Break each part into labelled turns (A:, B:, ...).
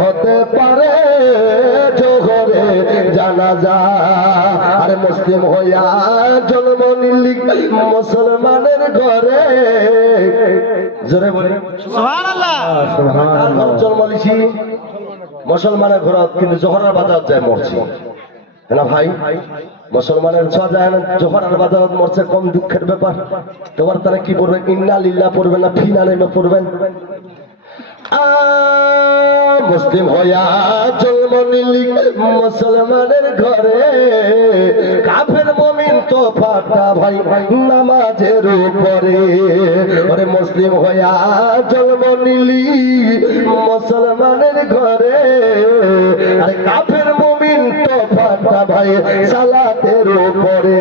A: হতে পারে জোহরে জানা যা আরে মুসলিম হইয়া জন্ম নিলি মুসলমানের ঘরে। জোরে বলি। জন্ম লিছি মুসলমানের ঘর কিন্তু জোহরের বাজার যায় মরছি। না ভাই মুসলমানের ছোঁয়া যায় না জোহরের বাজার মরছে কম দুঃখের ব্যাপার। তোমার তারা কি পড়বেন ইন্না লিল্লা পড়বেন না ফিনা নেমে পড়বেন? মুসলিম হইয়া জন্ম নিলি মুসলমানের ঘরে কাফের মমিন তো ফাটা ভাই নামাজের উপরে। ওরে মুসলিম হইয়া জন্ম নিলি মুসলমানের ঘরে আরে কাফের মমিন তো ফাটা ভাই সালাতের উপরে।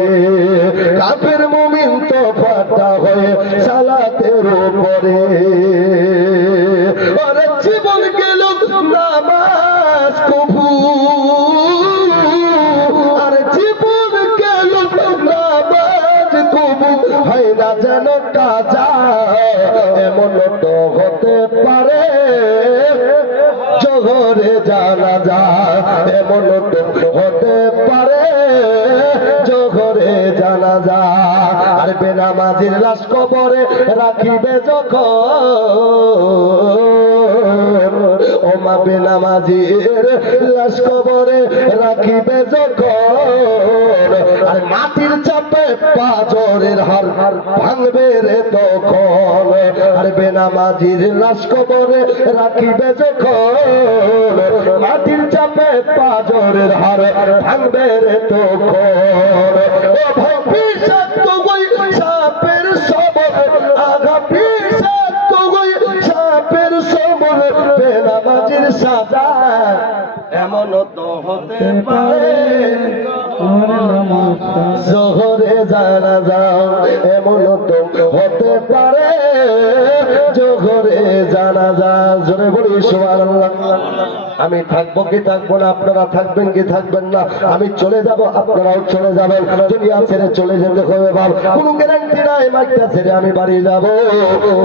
A: কাফের মমিন তো ফাটা হয়ে সালাতের উপরে। না যেন কাজা এমন তো হতে পারে। জগরে জানা যা এমন তো হতে পারে। আর বেনামাজির লাশ কবরে রাখিবে যখন। ও মা বেনামাজির লাশ কবরে রাখিবে যখন। আর মাটির চাপে পাজরের হার ভাঙবে রে তখন। আর বেনামাজির লাশ কবরে রাখিবে যখন। মাটির চাপে পাজরের হার ভাঙবে রে তখন। ও ভাই পারে জহরে যারা যাও এমন তো হতে পারে। জোহরে জানা যা জোরে বলি, সুবহানাল্লাহ। আমি থাকব কি থাকব না, আপনারা থাকবেন কি থাকবেন না, আমি চলে যাব, আপনারাও চলে যাবেন। দুনিয়া ছেড়ে চলে যেতে হবে বাবা কোনো গ্যারান্টি নাই, মাইকটা ছেড়ে আমি বাড়ি যাব।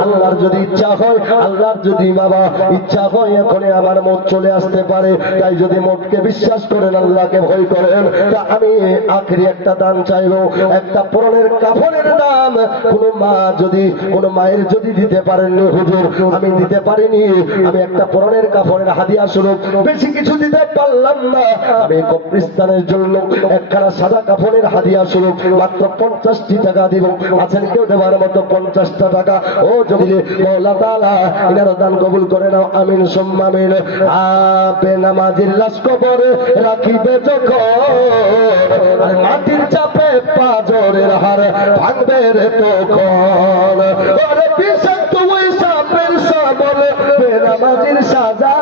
A: আল্লাহর যদি ইচ্ছা হয়, আল্লাহর যদি বাবা ইচ্ছা হয়, এখনই আমার মত চলে আসতে পারে। তাই যদি মতকে বিশ্বাস করেন, আল্লাহকে ভয় করেন, তা আমি আখেরি একটা দান চাইব। একটা পরনের কাফনের দাম কোন মা যদি, কোন মায়ের যদি দিতে পারেন হুজুর, আমি দিতে পারিনি। আমি একটা পরনের কাফনের হাদিয়া স্বরূপ। বেশি কিছু দিতে পারলাম না। আমি কবরিস্তানের জন্য একখানা সাদা কাফনের হাদিয়া স্বরূপ মাত্র পঞ্চাশটি টাকা দিব। আছেন কেউ? দেওয়ার মতো পঞ্চাশটা টাকা। ও যদি মৌলা তালা এনার দান কবুল করে নাও। আমিন সম্মামিন আপে নামাজির লাশ কবরে রাখিবে যখন। মাটির চাপে পাজরের হার ভাঙবে রে তখন। বেনামাজির সাজা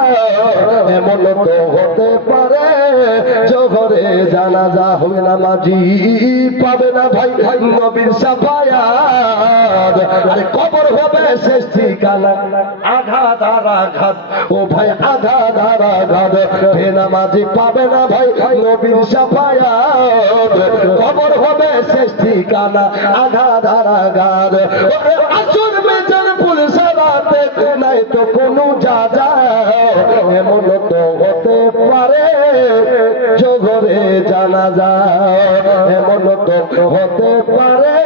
A: এমন তো হতে পারে। জোহরে জানা যা হবে না মাঝি পাবে না ভাই নবীর সাফায়াত। আরে কবর হবে শেষ ঠিকানা, আঘাত আর আঘাত। ও ভাই, আঘাত আর আঘাত। বেনামাজি পাবে না ভাই নবীর সাফায়াত। কবর হবে শেষ ঠিকানা, আঘাত আর আঘাত। ওরে আসর মেজার নাই তো কোনো যা যা এমন তো হতে পারে জোহরে জানা যায় এমন তো হতে পারে